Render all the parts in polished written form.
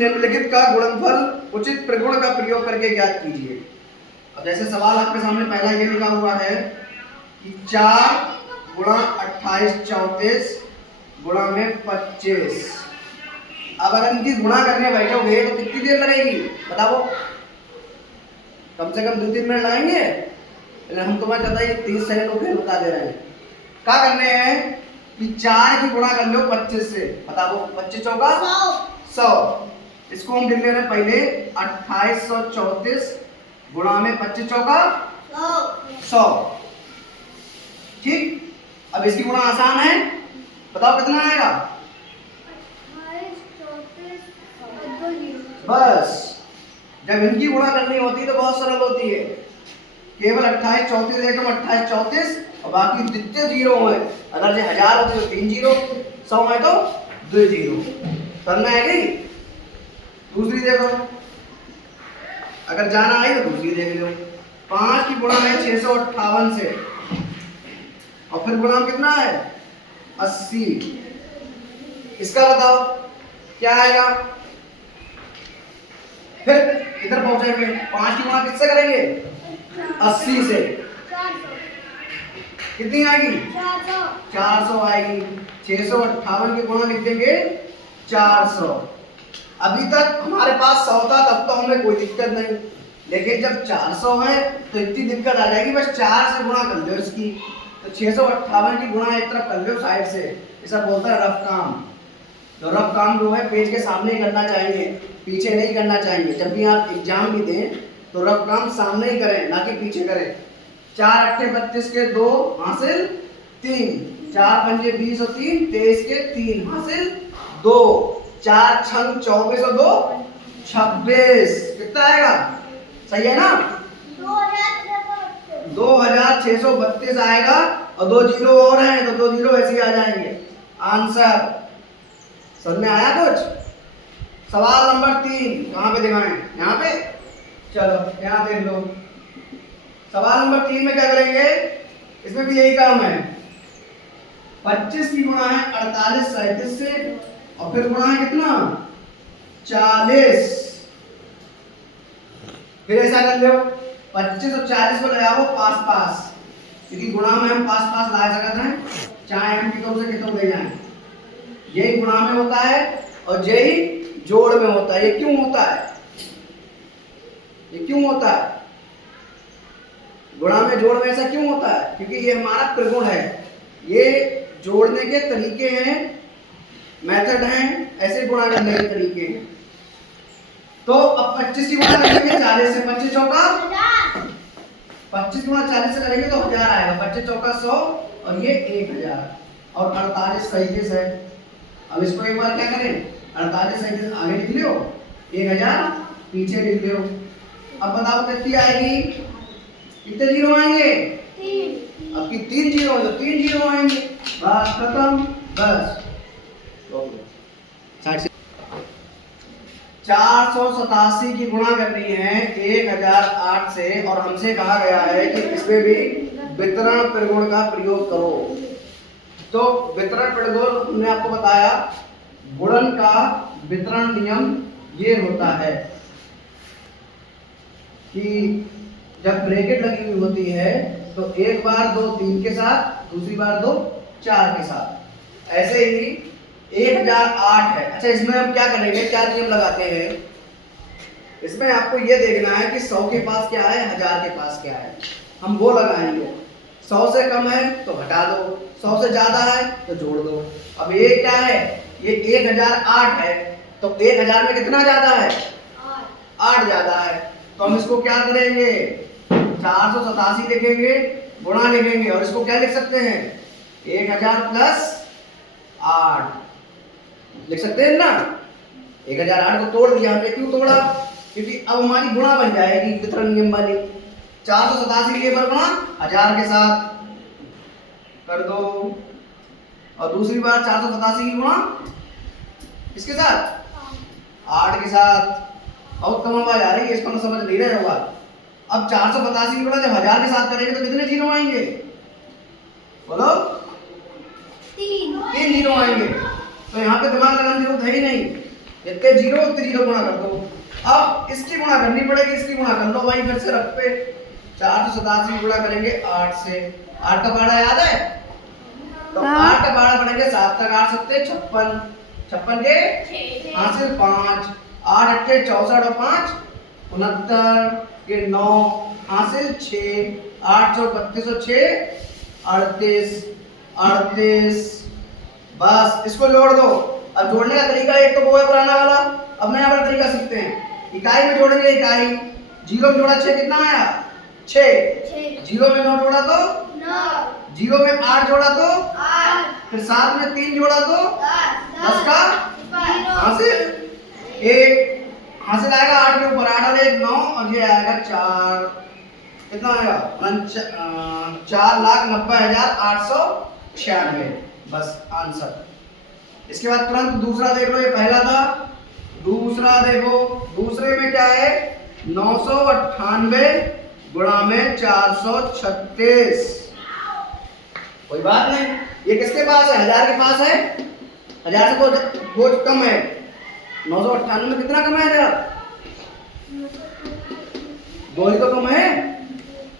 निम्नलिखित का गुणनफल उचित प्रगुण का प्रयोग करके ज्ञात कीजिए। अब जैसे सवाल आपके सामने पहला ये लिखा हुआ है कि 4 गुणा 28 34 गुणा में 25। अब अगर इनकी गुणा करने बैठोगे तो कितनी देर लगेगी बताओ? कम से कम 2-3 मिनट लगाएंगे। हम तुम्हें कहता है 30 सेकंड को फिर बता दे रहे हैं। क्या करने हैं कि 4 की गुणा कर लो 25 से, बताओ 25 चौका 100। इसको हम लिख ले रहे हैं पहले 2834 गुणा में 25 चौका 100। ठीक, अब इसकी गुणा आसान है, बताओ कितना आएगा? बस जब इनकी गुणा करनी होती है तो बहुत सरल होती है, केवल 28 34 एकम 28 34 और बाकी जितने जीरो है, अगर जो 1000 होते तो 3 जीरो, 100 है तो 2 जीरो। करना है कि दूसरी देखो, अगर जाना है तो दूसरी देख लो। 5 की गुणा है 658 से और फिर गुणा कितना है 80। इसका बताओ क्या आएगा? फिर इधर पहुंचेंगे, 5 की गुणा किससे करेंगे? 80 से। कितनी आएगी? 400 आएगी। 658 की गुणा लिख देंगे 400। अभी तक हमारे पास 100 था तब तो हमें कोई दिक्कत नहीं, लेकिन जब 400 है तो इतनी दिक्कत आ जाएगी। बस 4 से गुणा कर लो इसकी, तो 658 की गुणा एक तरफ कर लो साइड से। ऐसा बोलता है रफ काम। तो रफ काम जो है पेज के सामने ही करना चाहिए, पीछे नहीं करना चाहिए। जब भी आप एग्जाम भी दें तो रफ काम सामने ही करें, ना कि पीछे करें। 4 अट्ठे 32 के 2 हासिल 3, 4 पंजे 20 और 3 23 के 3 हासिल 2, 4 छंग 24 और 2 26। कितना आएगा? सही है ना? 2632 आएगा और 2 जीरो और हैं तो 2 जीरो ऐसे ही आ जाएंगे। आंसर समझ में आया कुछ? सवाल नंबर 3 कहाँ पे दिखाएं? यहाँ पे। चलो यहाँ देख लो, सवाल नंबर 3 में क्या करेंगे? इसमें भी यही काम है। 25 की गुणा है 48 37 से और फिर गुणा है कितना 40। फिर ऐसा कर लो 25 और 40 को लगाओ पास पास, क्योंकि गुणा में हम पास पास ला सकते हैं, चाहे हम कितों से कितों ले जाएं। यही गुणा में होता है और यही जोड़ में होता है। ये क्यों होता है? ये क्यों होता है? गुणा में जोड़ में ऐसा क्यों होता है? क्योंकि ये हमारा प्रगुण है। ये जोड़ने के तरीके हैं, मेथड हैं, ऐसे गुणा करने के तरीके हैं। तो अब 25 की गुणा करेंगे 40 से, 25 चौका 25 गुणा 40 से करेंगे तो 1000 आएगा। 25 चौका 100 और ये 1000 और 48 37 है। अब इसको एक बार क्या करें? 48 37 आगे लिख लो, 1000 पीछे लिख लो। अब बताओ कितनी आएगी? कितने जीरो आएंगे? 3। अब की 3 जीरो तो 3 जीरो आएंगे। बस खत्म। बस 487 की गुणा करनी है 1008 से और हमसे कहा गया है कि इसमें भी वितरण प्रगुण का प्रयोग करो। तो वितरण प्रगुण हमने आपको बताया, गुणन का वितरण नियम ये होता है कि जब ब्रैकेट लगी हुई होती है तो एक बार 2 3 के साथ, दूसरी बार 2 4 के साथ। ऐसे ही 1008 है। अच्छा, इसमें हम क्या करेंगे? क्या नियम लगाते हैं? इसमें आपको ये देखना है कि 100 के पास क्या है, 1000 के पास क्या है, हम वो लगाएंगे। 100 से कम है तो हटा दो, 100 से ज्यादा है तो जोड़ दो। अब ये क्या है? ये 1008 है तो 1000 में कितना ज्यादा है? 8 ज्यादा है। तो हम इसको क्या करेंगे? 487 लिखेंगे, गुणा लिखेंगे और इसको क्या लिख सकते हैं? 1000 प्लस 8 लिख सकते हैं ना। 1008 को तोड़ दिया हमने। क्यों तोड़ा? क्योंकि अब हमारी गुणा बन जाएगी वितरण नियम वाली। 487 के बार गुणा 1000 के साथ कर दो और दूसरी बार 487 की गुणा किसके साथ? 8 के साथ। बहुत कम आवाज आ रही है, इसको समझ नहीं रहे होगा। अब 485 की गुणा जब 1000 के साथ करेंगे तो कितने जीरो आएंगे? बोलो। 3 जीरो आएंगे। तो यहाँ पे दिमाग लगाने की जरूरत है ही नहीं। जितने जीरो उतने जीरो गुणा कर दो। अब इसकी गुणा करनी पड़ेगी, इसकी गुणा कर लो भाई फिर से रख पे। 487 गुणा करेंगे 8 से। 8 का बाड़ा याद है? तो 8 का बाड़ा पड़ेंगे 7 तक, 8 सत्ते 56, 56 के हासिल 5, 8 अट्ठे 64 और 5 69 के 9 हासिल 6, 8 चौ 32 और 6 38, 38। बस इसको जोड़ दो। अब जोड़ने का तरीका एक तो वो है पुराना वाला, अब नया वाला तरीका सीखते हैं। इकाई में जोड़ेंगे इकाई, 0 में जोड़ा 6 कितना आया? 6। 0 में 9 जोड़ा तो 9, 0 में 8 जोड़ा तो 8, फिर 7 में 3 जोड़ा तो 10 का हासिल 1, हासिल आएगा 8 के ऊपर 8 और 1 9 और ये आएगा 4। कितना आएगा? 4,90,896। बस आंसर। इसके बाद तुरंत दूसरा देख लो, ये पहला था, दूसरा देखो। दूसरे में क्या है? 998 गुणा में 436। कोई बात नहीं, ये किसके पास है? 1000 के पास है। 1000 से तो बहुत कम है। 998 में कितना कम है? 2 ही तो कम है।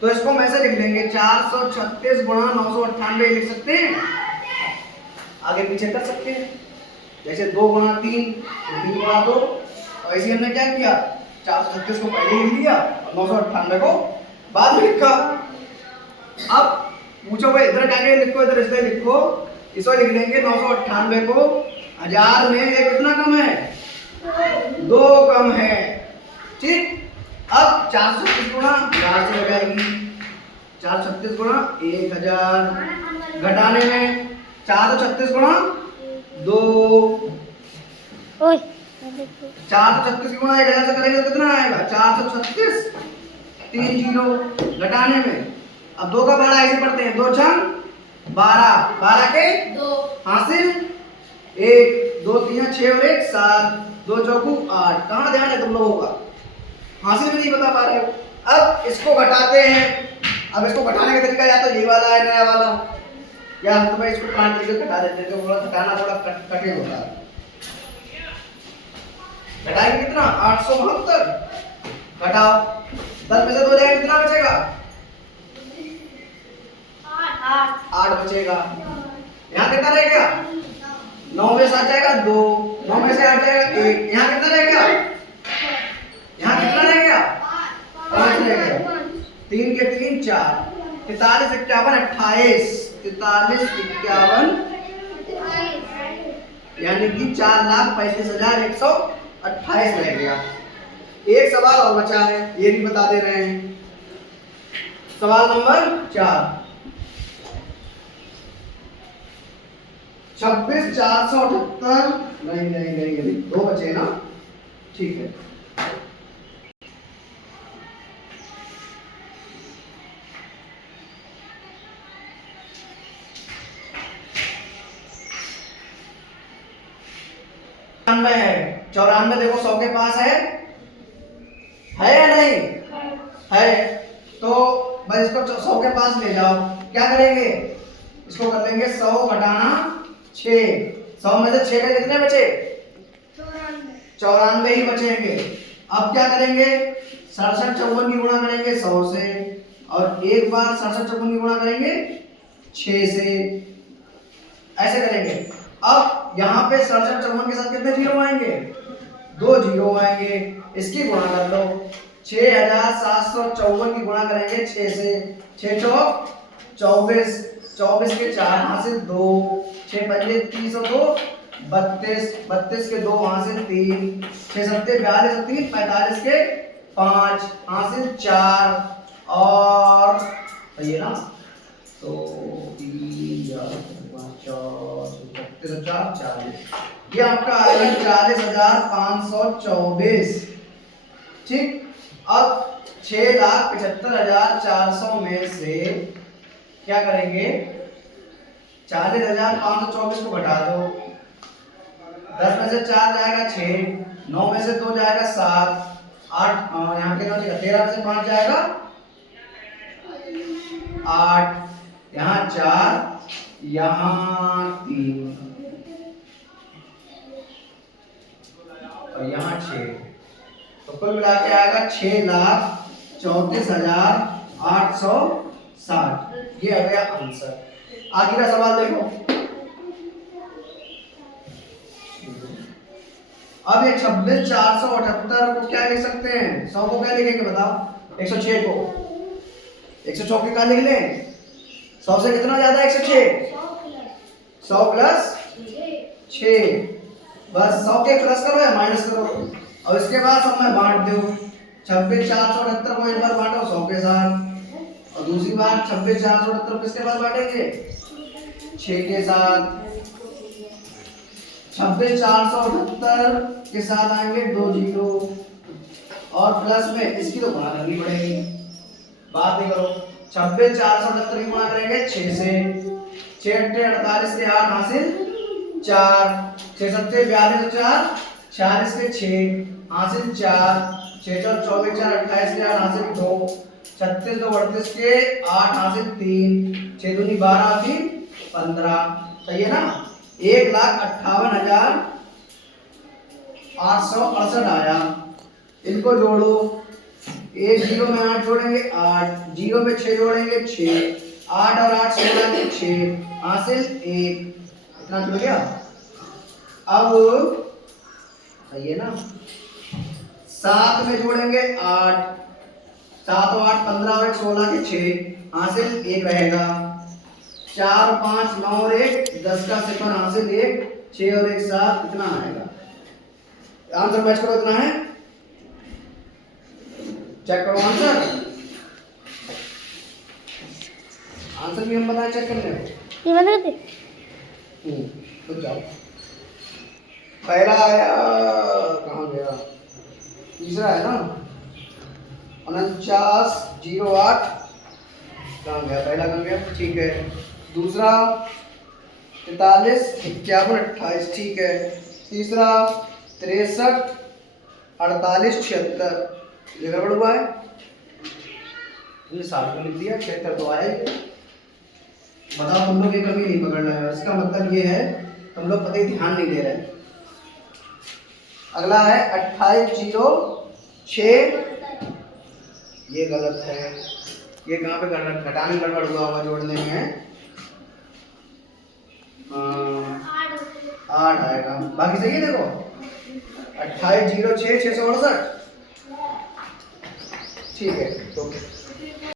तो इसको हम ऐसे लिख लेंगे 436 गुणा 998 लिख सकते हैं, आगे पीछे कर सकते हैं। जैसे 2 गुणा 3 तो 3 गुणा 2। तो ऐसे हमने क्या किया? 436 को पहले लिख लिया और 998 को बाद में लिखा। अब पूछो भाई इधर क्या लिखो, इधर इसलिए लिखो, इसको लिख लेंगे 998 को 1000 में ये कितना कम है? 2 कम है। ठीक। अब 436 गुणा 1000 से हो जाएगी। 436 गुणा 1000 घटाने में 436 गुणा 2, 436 गुणा 1000 से करेंगे तो कितना आएगा? 436 3 0 घटाने में। अब 2 का बाड़ा ऐसे पढ़ते हैं, 2 छंग 12, 12 के 2 हासिल 1, 2 3 6 और 1 7, 2 चौकू 8। कहाँ ध्यान है तुम लोगों का? हासिल भी नहीं बता पा रहे हो। अब इसको घटाते हैं। अब इसको घटाने का तरीका या तो ये वाला है नया वाला, या हम तो भाई इसको प्लांट तरीके घटा देते हैं, तो थोड़ा घटाना थोड़ा कठिन होता है। घटाएंगे कितना? 872 घटाओ 10 में से 2 जाएगा कितना बचेगा? 8 बचेगा। यहाँ कितना रह गया? 9 में से 7 जाएगा 2, 9 में से 8 जाएगा 1। यहाँ कितना रह गया? यहाँ कितना रह गया? 5 रह गया। 3 के 3 4, 43 51 28, 43 51 यानी कि 4,35,128 रह गया। एक सवाल और बचा है, ये भी बता दे रहे हैं। सवाल नंबर 4, 26,478 नहीं अभी 2 बचे ना। ठीक है। है 94 देखो 100 के पास है या नहीं है? तो बस इसको 100 के पास ले जाओ। क्या करेंगे? इसको कर लेंगे 100 घटाना 6। 100 में से 6 के कितने बचे? 94 ही बचेंगे। अब क्या करेंगे? 67 54 की गुणा करेंगे 100 से, और एक बार 67 54 की गुणा करेंगे 6 से। ऐसे करेंगे। अब यहाँ पे 67 54 के साथ कितने जीरो आएंगे? 2 जीरो आएंगे। इसकी गुणा कर लो। 6,754 की गुणा करेंगे 6 से। 6 चौक 24, 24 के 4 हासिल 2, 6 पंजे 30 और 2 32, 32 के 2 हासिल 3, 6 सत्ते 42 और 3 45 के 5 हासिल 4 और ये ना, तो 40, ये आपका आएगा 40,524। ठीक। अब 6,75,400 में से क्या करेंगे? 40,524 को घटा दो। 10 में से 4 जाएगा 6, 9 में से 2 जाएगा 7, 8 यहाँ के 9 जाएगा, 13 में से 5 जाएगा 8, यहाँ 4, यहाँ 3। और यहाँ 6। तो कुल मिला के आएगा 6,34,860। ये आ गया आंसर। आगे का सवाल देखो। अब ये 26,478 को क्या लिख सकते हैं? 100 को क्या लिखेंगे बताओ? 106 को 106 के क्या लिख लें? 100 से कितना ज्यादा? 106। 100 प्लस 6। बस 100 के प्लस करो या माइनस करो और इसके बाद सब में बांट दो। 26,478 को एक बार बांटो 100 के साथ और दूसरी बार 26,478 किसके बाद बांटेंगे? 6 के साथ। 26,478 के साथ आएंगे 2 जीरो और प्लस में इसकी तो गुणा करनी पड़ेगी। बात नहीं करो। 26,478 की गुणा करेंगे 6 से। 6 8 48 के 8 हासिल 4। 6 7 42 4 46 के 6 हासिल 4। 6 4 24 4 28 के 8 हासिल 2। 36 2 38 के 8 हासिल 3। 6 दूनी 12 हासिल 15। सही है ना? 1,58,868 आया। इनको जोड़ो। एक जीरो में 8 जोड़ेंगे 8, जीरो में 6 जोड़ेंगे 6, 8 और 8 16 के 6 हासिल 1। इतना जुड़ गया। अब सही है ना? 7 में जोड़ेंगे 8, 7 और 8 15 और 1 16 के 6 हासिल 1 रहेगा। 4 5 9 और 1 10 का सिफर हासिल 1। 6 और 1 7 कितना आएगा? आंसर मैच करो। इतना है। चेक करो आंसर। आंसर भी हम बताएं, चेक कर ले। ये बता दे। रुक जाओ। पहला आया कहाँ गया? तीसरा है ना 49,08 कहाँ गया? पहला कहाँ गया? ठीक है। दूसरा 43 51 28 ठीक है। तीसरा 63 48 76 ये गड़बड़ हुआ है। ये साल को लिख दिया 76 तो आया ही। बताओ तुम लोग ये कभी नहीं पकड़ रहे हो। इसका मतलब ये है तुम लोग पता ही ध्यान नहीं दे रहे। अगला है 2806 ये गलत है। ये कहाँ पे घटाने गड़बड़ हुआ होगा? जोड़ने में है 8 आएगा। बाकी सही है। देखो 2806 668 ठीक है। तो